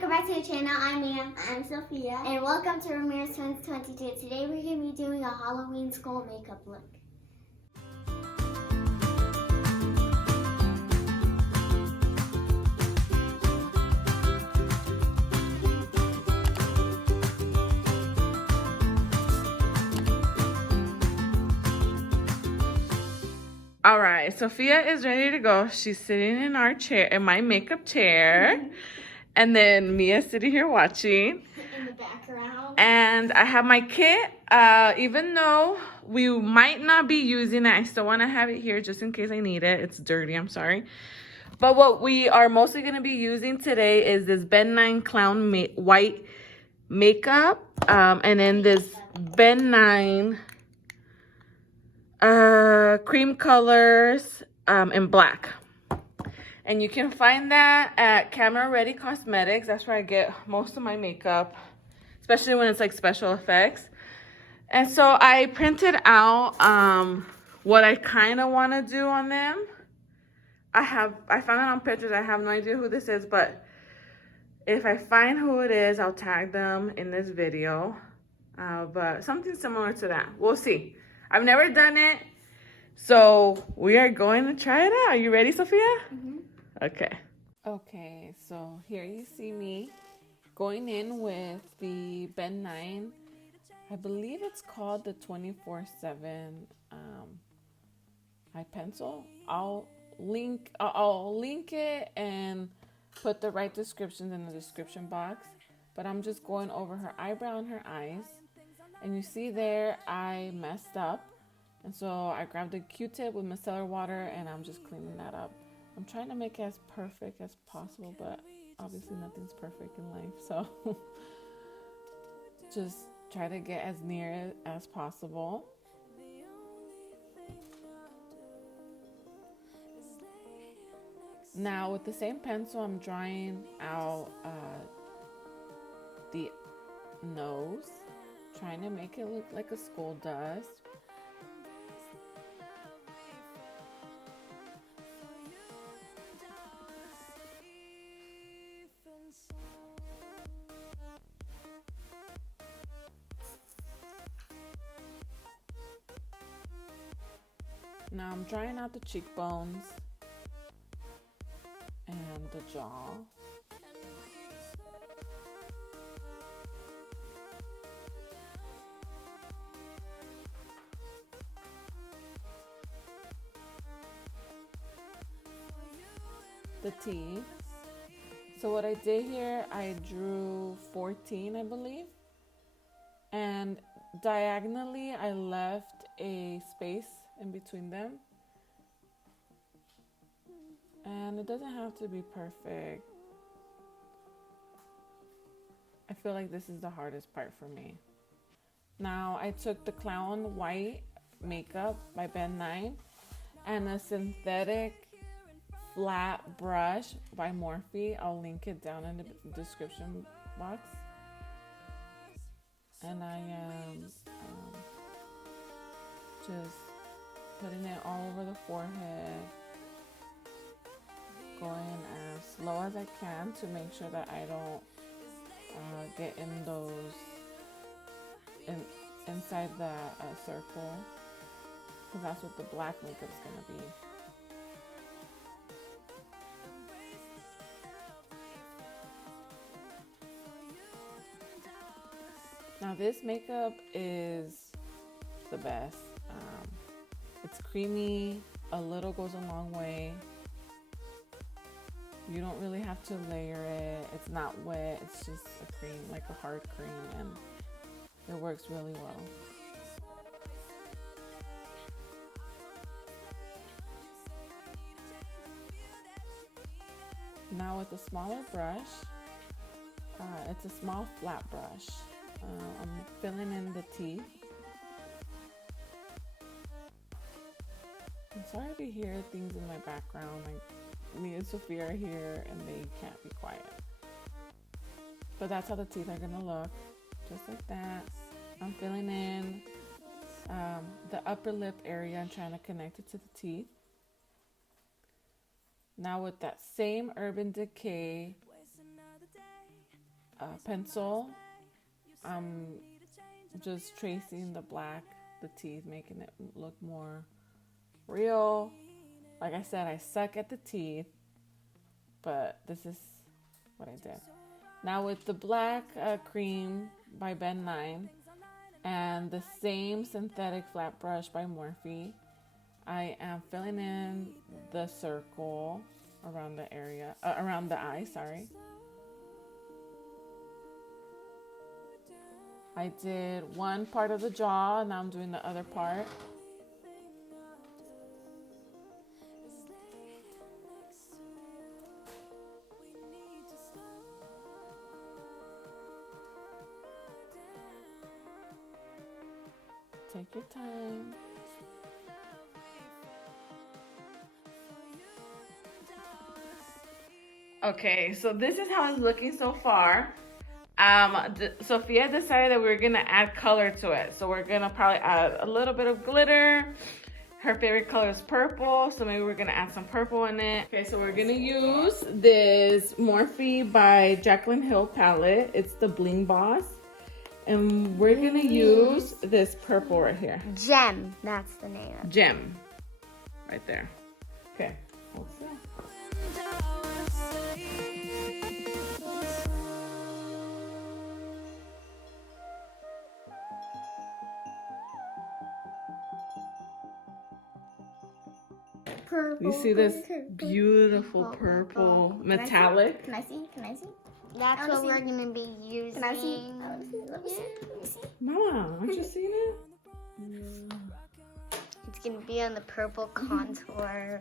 welcome back to the channel. I'm Mia. I'm Sophia. And welcome to Ramirez 2022. Today we're going to be doing a Halloween skull makeup look. All right, Sophia is ready to go. She's sitting in our chair, in my makeup chair. And then Mia's sitting here watching. In the background. And I have my kit. Even though we might not be using it, I still want to have it here just in case I need it. It's dirty, I'm sorry. But what we are mostly going to be using today is this ben-nye Clown White makeup. And then this ben-nye cream colors in black. And you can find that at Camera Ready Cosmetics. That's where I get most of my makeup, especially when it's like special effects. And so I printed out what I kind of want to do on them. I found it on Pinterest. I have no idea who this is, but if I find who it is, I'll tag them in this video. But something similar to that. We'll see. I've never done it, so we are going to try it out. Are you ready, Sophia? Mm-hmm. Okay. Okay, so here you see me going in with the ben-nye. I believe it's called the 24/7 eye pencil. I'll link it and put the right descriptions in the description box. But I'm just going over her eyebrow and her eyes. And you see there, I messed up. And so I grabbed a Q-tip with micellar water and I'm just cleaning that up. I'm trying to make it as perfect as possible, but obviously nothing's perfect in life. So just try to get as near it as possible. Now with the same pencil, I'm drawing out the nose. Trying to make it look like a skull does. Now I'm drawing out the cheekbones and the jaw. The teeth. So what I did here, I drew 14, I believe. And diagonally, I left a space in between them. And it doesn't have to be perfect. I feel like this is the hardest part for me. Now, I took the Clown White makeup by ben-nye and a synthetic flat brush by Morphe. I'll link it down in the description box. And I am just putting it all over the forehead, going as slow as I can to make sure that I don't get in those inside the circle, because that's what the black makeup is going to be. Now this makeup is the best. It's creamy, a little goes a long way. You don't really have to layer it. It's not wet, it's just a cream, like a hard cream, and it works really well. Now with a smaller brush, it's a small flat brush. I'm filling in the teeth. I'm sorry if you hear things in my background. Like me and Sophia are here and they can't be quiet. But that's how the teeth are gonna look. Just like that. I'm filling in the upper lip area and trying to connect it to the teeth. Now with that same Urban Decay pencil. I'm just tracing the black, the teeth, making it look more real. Like I said, I suck at the teeth, but this is what I did. Now with the black cream by Ben-nye and the same synthetic flat brush by Morphe, I am filling in the circle around the area, around the eye, sorry. I did one part of the jaw, now I'm doing the other part. Take your time. Okay, so this is how it's looking so far. Sophia decided that we were gonna add color to it. So we're gonna probably add a little bit of glitter. Her favorite color is purple, so maybe we're gonna add some purple in it. Okay, so we're gonna use this Morphe by Jaclyn Hill palette. It's the Bling Boss. And we're gonna use this purple right here. Gem, that's the name of it. Gem. Right there. Okay. Hold still. Purple, You see this beautiful purple metallic? Can I see? Can I see? That's what we're gonna be using. Can I see? Let me see. Mama, aren't you seeing it? It's gonna be on the purple contour.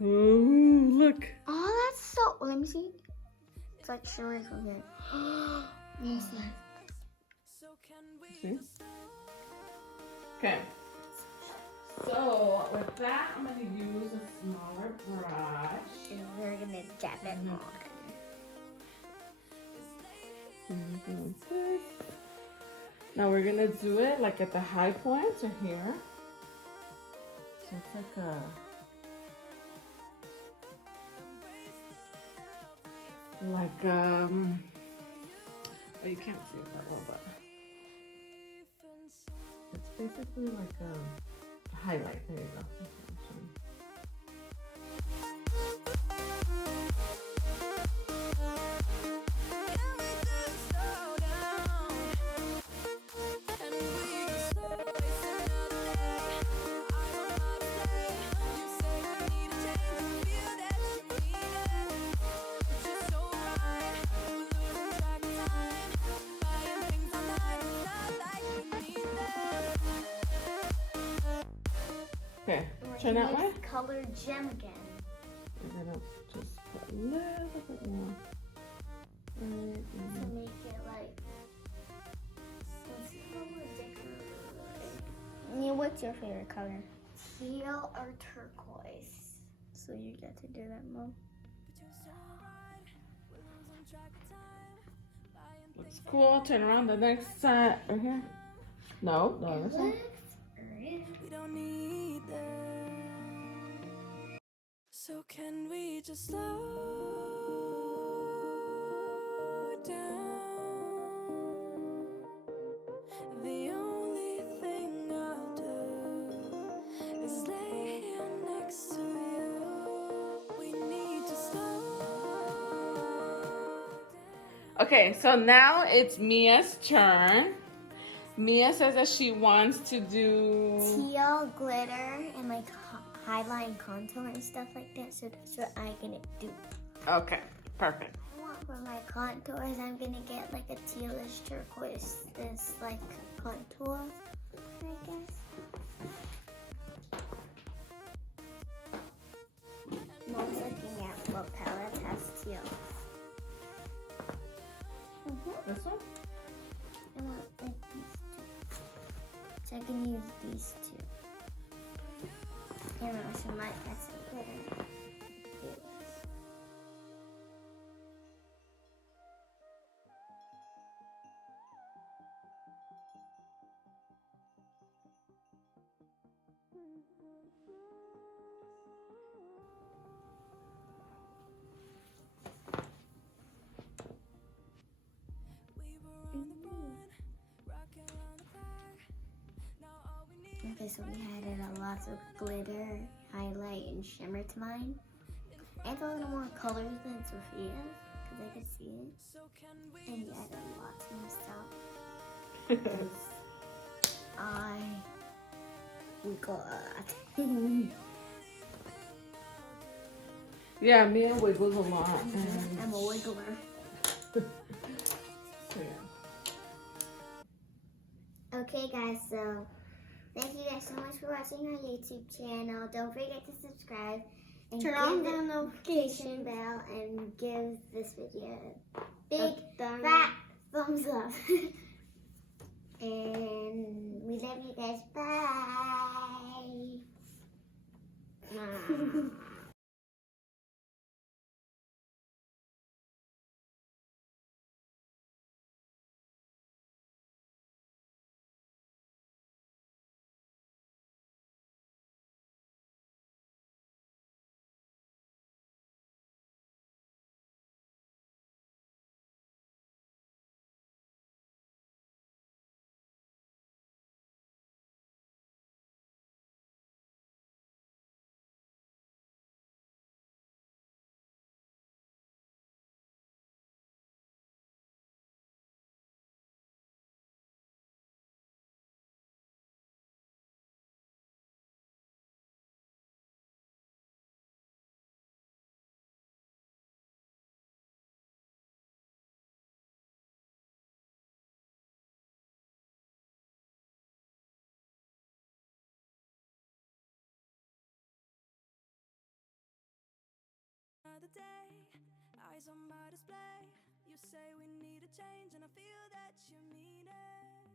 Ooh, look. Oh, that's so. Let me see. It's like shimmery from here. Let me see. See? Okay. So with that, I'm gonna use a smaller brush. And we're gonna dab it on. Now we're gonna do it like at the high points or here. So it's like a oh, you can't see it that well, but it's basically like a highlight. There you go. Okay, turn that way. Color gem again. We're gonna just put a little bit more. To make it like. What's your favorite color? Teal or turquoise. So you get to do that, Mom. Looks cool. Turn around the next side. Right here. No, this one. We don't need them. So can we just slow down? The only thing I'll do is lay here next to you. We need to slow down. Okay, so now it's Mia's turn. Mia says that she wants to do teal glitter and like highline contour and stuff like that. So that's what I'm gonna do. Okay, perfect. For my contours, I'm gonna get like a tealish turquoise, this like contour, I guess. Mom's looking at what palette has teal. This one? I want like these two. So I can use these two. And also might add some glitter. this one added a lot of glitter, highlight, and shimmer to mine. And a little more colors than Sophia's, because I could see it. And you added a lot to myself. Because I wiggled. Yeah, Mia wiggles a lot. I'm a wiggler. So, yeah. Okay guys, so thank you guys so much for watching our YouTube channel. Don't forget to subscribe and Turn on the notification bell and give this video a big thumb. fat thumbs up. And we love you guys. Bye. Another day, eyes on my display. You say we need a change, and I feel that you mean it.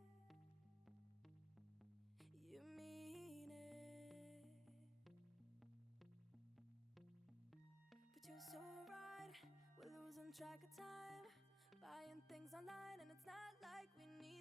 You mean it. But you're so right, we're losing track of time, buying things online, and it's not like we need